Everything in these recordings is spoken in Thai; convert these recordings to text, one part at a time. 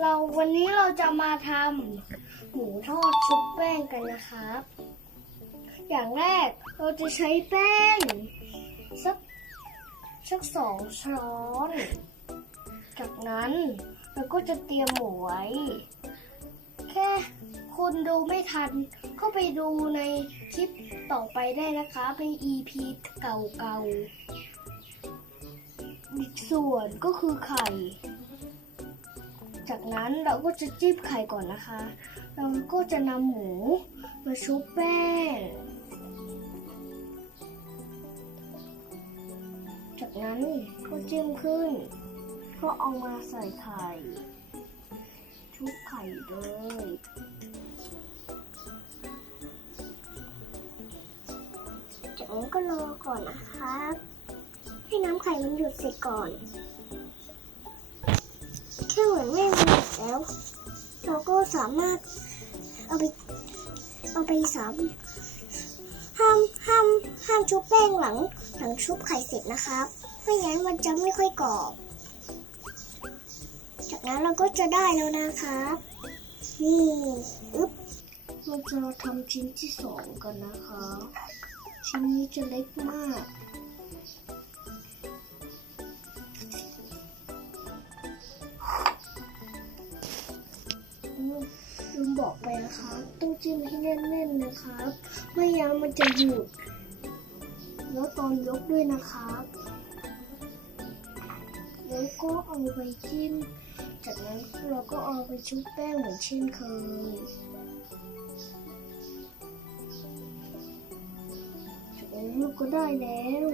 เราวันนี้เราจะมาทำหมูทอดชุบแป้งกันนะครับ อย่างแรกเราจะใช้แป้งสักสักสองช้อน จากนั้นเราก็จะเตรียมหมูไว้ แค่คุณดูไม่ทันก็ไปดูในคลิปต่อไปได้นะคะใน EP เก่าๆอีกส่วนก็คือไข่ จากนั้นเราก็จะจิ้มไข่ก่อนนะคะ เราก็จะนำหมูมาชุบแป้ง จากนั้นก็จิ้มขึ้น ก็เอามาใส่ไข่ ชุบไข่เลยจากนั้นก็รอก่อนนะครับให้น้ำไข่มันหยุดเสร็จก่อน แค่เหมือนแม่มันหยุดแล้วเราก็สามารถเอาไปเอาไปสามห้ามห้ามห้ามชุบแป้งหลังหลังชุบไข่เสร็จนะครับไม่งั้นมันจะไม่ค่อยกรอบ จากนั้นเราก็จะได้แล้วนะครับ นี่อึ๊บเราจะทำชิ้นที่สองกันนะคะ ชิ้นนี้จะเล็กมาก ลืมบอกไปนะคะต้องจิ้มให้แน่นๆนะครับ ไม่งั้นมันจะหยุด แล้วตอนยกด้วยนะครับ แล้วก็เอาไปจิ้ม จากนั้นเราก็เอาไปชุบแป้งเหมือนเช่นเคยจากนั้นลูกก็ได้แล้ว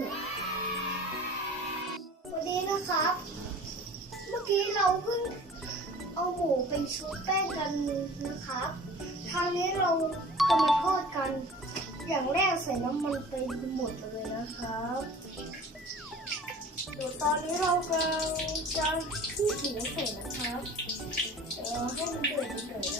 วันนี้นะครับ เมื่อกี้เราเพิ่ง เอาหมูไปชุบแป้งกันนะครับคราวนี้เราจะมาทอดกัน อย่างแรกใส่น้ำมันไปหมดเลยนะครับเดี๋ยวตอนนี้เรากำลังจะขี้หมูใส่นะครับเดี๋ยวให้มันเดือดเดือด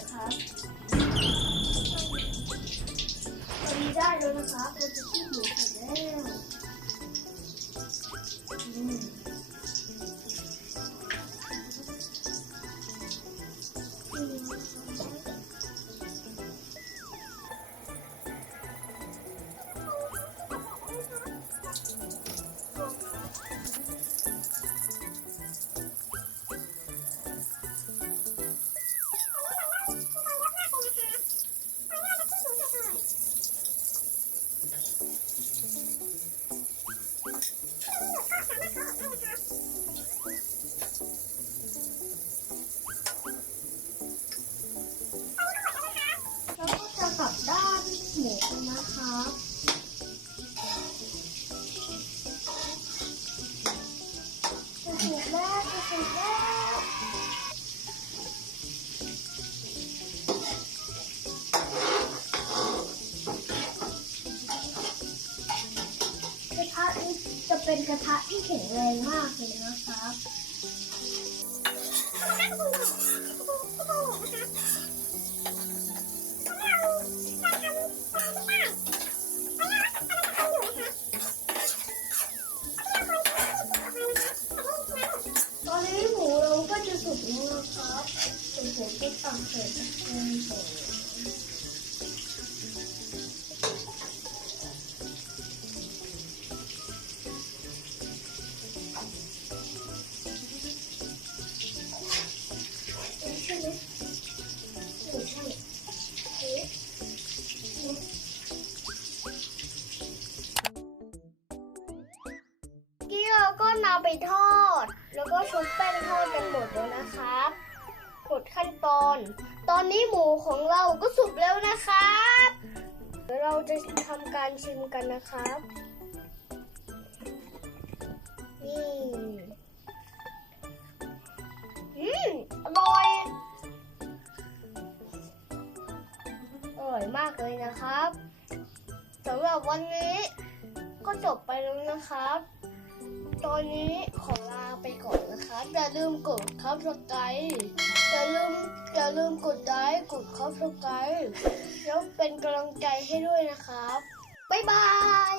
จะเสร็จแล้วกระทะนี้จะเป็นกระทะที่แข็งแรงมากเลยนะครับ ก็จะสุกแล้วนะครับเแล้วก็ชุบแป้งทอดกันหมดแล้วนะครับหมดขั้นตอน ตอนนี้หมูของเราก็สุกแล้วนะครับเดี๋ยวเราจะทำการชิมกันนะครับนี่อืมอร่อยอร่อยมากเลยนะครับสำหรับวันนี้ก็จบไปแล้วนะครับ ตอนนี้ขอลาไปก่อนนะคะอย่าลืมกดคับสไครต์อย่าลืมอย่าลืมกดไลค์กดคับสไครต์แล้วเป็นกำลังใจให้ด้วยนะครับ บ๊ายบาย